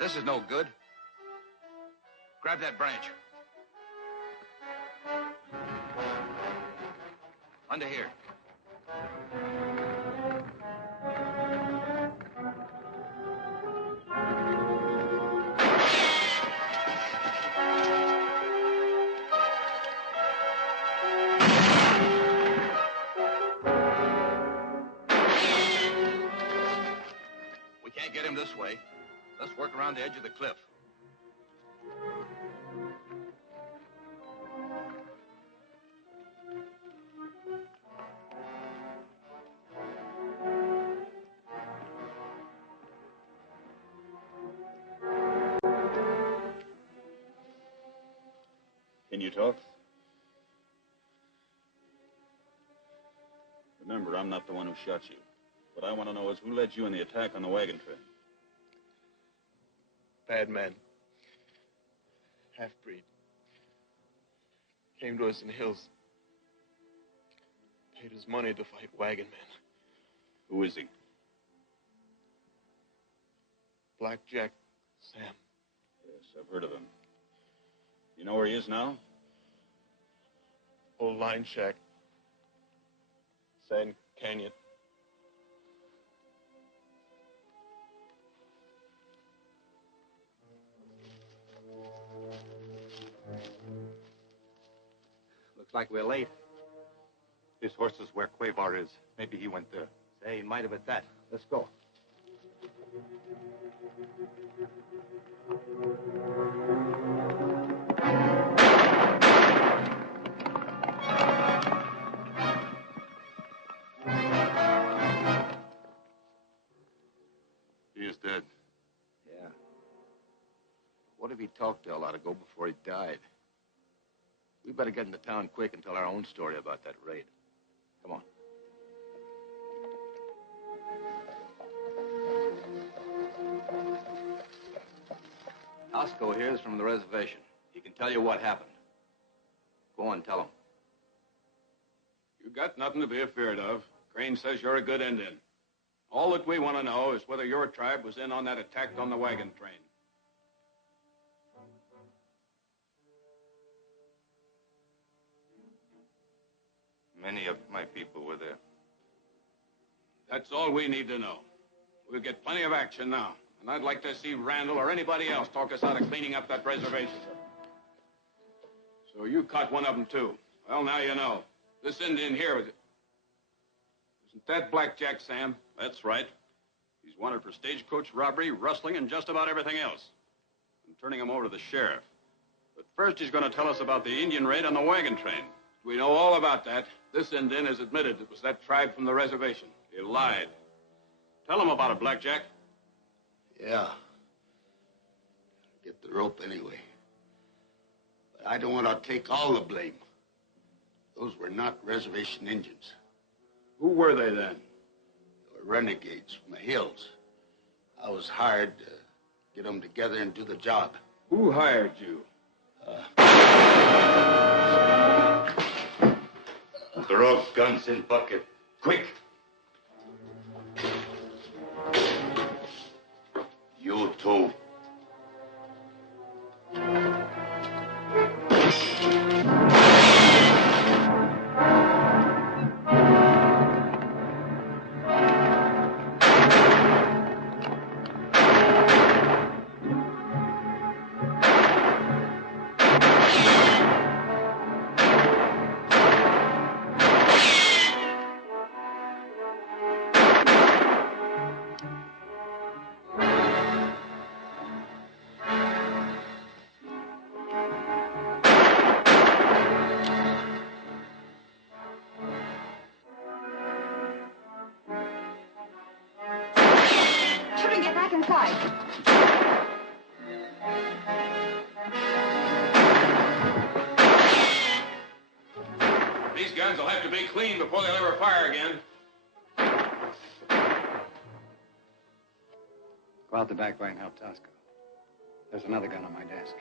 This is no good. Grab that branch. Under here. We can't get him this way. Let's work around the edge of the cliff. Can you talk? Remember, I'm not the one who shot you. What I want to know is who led you in the attack on the wagon train. Bad man. Half-breed. Came to us in the hills. Paid his money to fight wagon men. Who is he? Black Jack Sam. Yes, I've heard of him. You know where he is now? Old line shack. Sand Canyon. Looks like we're late. His horse is where Quavar is. Maybe he went there. Say, he might have at that. Let's go. He is dead. Yeah. What if he talked to a lot ago before he died? We better get into town quick and tell our own story about that raid. Come on. Osco here is from the reservation. He can tell you what happened. Go on, tell him. You got nothing to be afeard of. Crane says you're a good Indian. All that we want to know is whether your tribe was in on that attack on the wagon train. Many of my people were there. That's all we need to know. We'll get plenty of action now. And I'd like to see Randall or anybody else talk us out of cleaning up that reservation. So you caught one of them, too. Well, now you know. This Indian here was... Isn't that Black Jack Sam? That's right. He's wanted for stagecoach robbery, rustling, and just about everything else. I'm turning him over to the sheriff. But first, he's going to tell us about the Indian raid on the wagon train. We know all about that. This Indian has admitted it was that tribe from the reservation. He lied. Tell him about it, Black Jack. Yeah. the rope anyway. But I don't want to take all the blame. Those were not reservation Indians. Who were they then? They were renegades from the hills. I was hired to get them together and do the job. Who hired you? Throw guns in bucket. Quick. You too. These guns will have to be cleaned before they'll ever fire again. Go out the back way and help Tosco. There's another gun on my desk.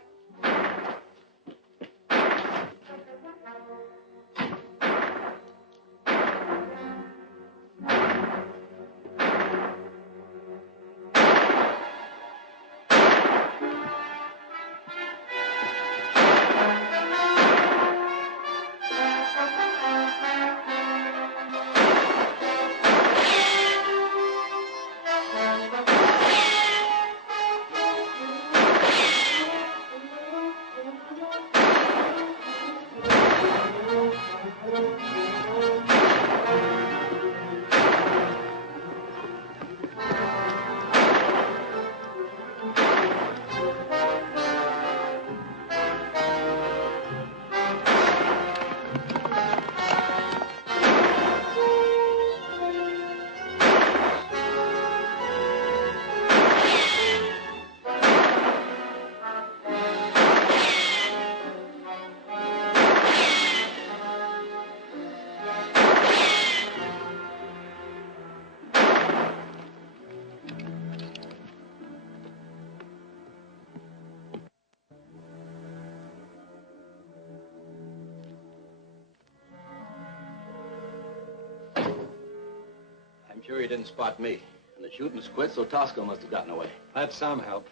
I'm sure he didn't spot me. And the shooting's quit, so Tosco must have gotten away. That's some help.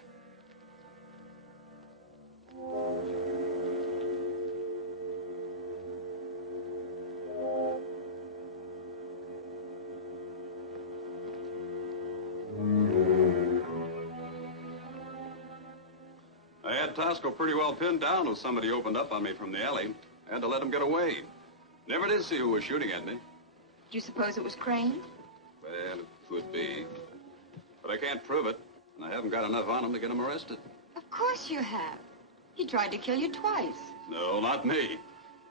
I had Tosco pretty well pinned down when somebody opened up on me from the alley. I had to let him get away. Never did see who was shooting at me. Do you suppose it was Crane? Well, it could be. But I can't prove it, and I haven't got enough on him to get him arrested. Of course you have. He tried to kill you twice. No, not me.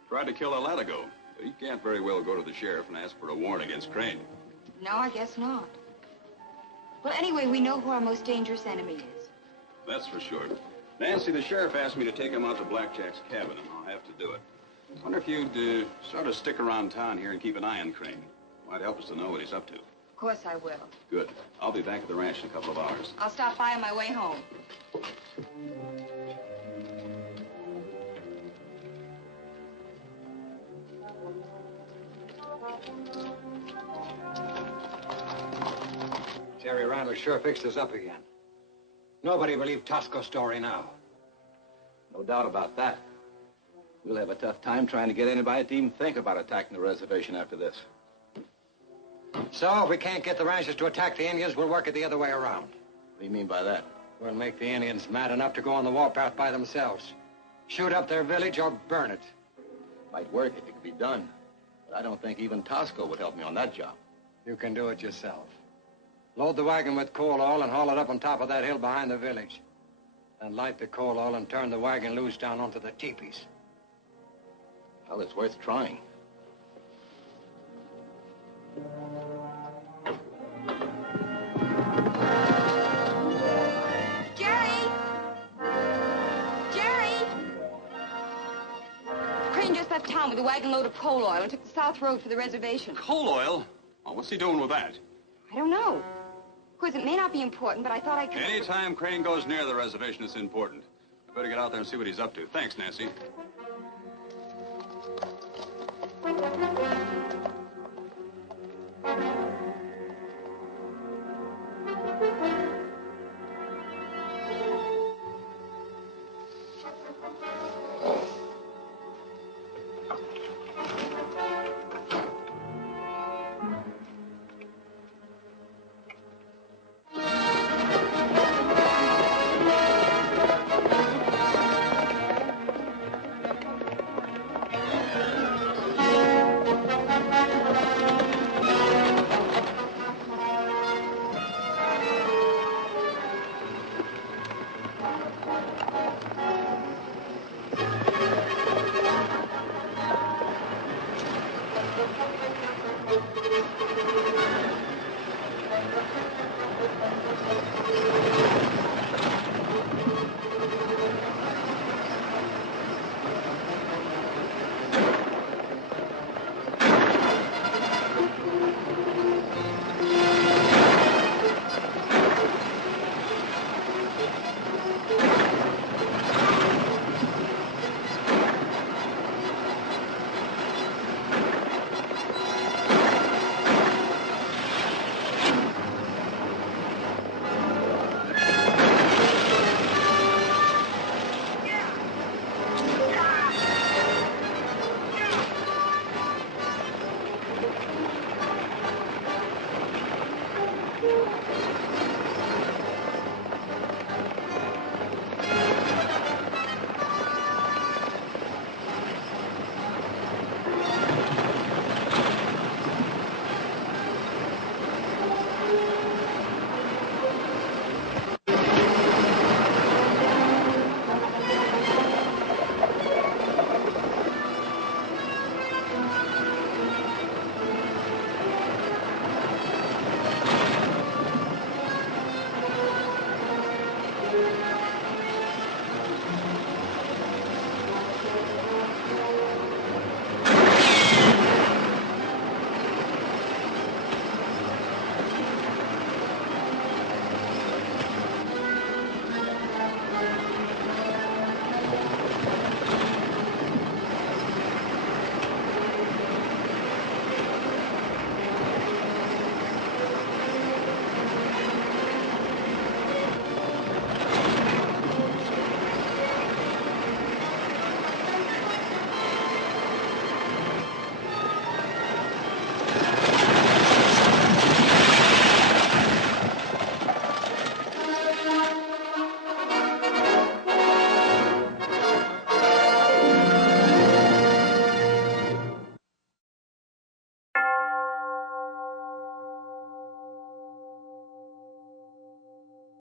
Tried to kill a Latigo. But he can't very well go to the sheriff and ask for a warrant against Crane. No, I guess not. Well, anyway, we know who our most dangerous enemy is. That's for sure. Nancy, the sheriff asked me to take him out to Blackjack's cabin, and I'll have to do it. I wonder if you'd sort of stick around town here and keep an eye on Crane. Might help us to know what he's up to. Of course I will. Good. I'll be back at the ranch in a couple of hours. I'll stop by on my way home. Jerry Randall sure fixed us up again. Nobody believed Tosco's story now. No doubt about that. We'll have a tough time trying to get anybody to even think about attacking the reservation after this. So if we can't get the ranchers to attack the Indians, we'll work it the other way around. What do you mean by that? We'll make the Indians mad enough to go on the warpath by themselves. Shoot up their village or burn it. Might work if it could be done. But I don't think even Tosco would help me on that job. You can do it yourself. Load the wagon with coal oil and haul it up on top of that hill behind the village. Then light the coal oil and turn the wagon loose down onto the teepees. Well, it's worth trying. Jerry! town with a wagon load of coal oil and took the south road for the reservation. Coal oil? Oh, what's he doing with that? I don't know. Of course, it may not be important, but I thought I could... Anytime Crane goes near the reservation, it's important. I better get out there and see what he's up to. Thanks, Nancy.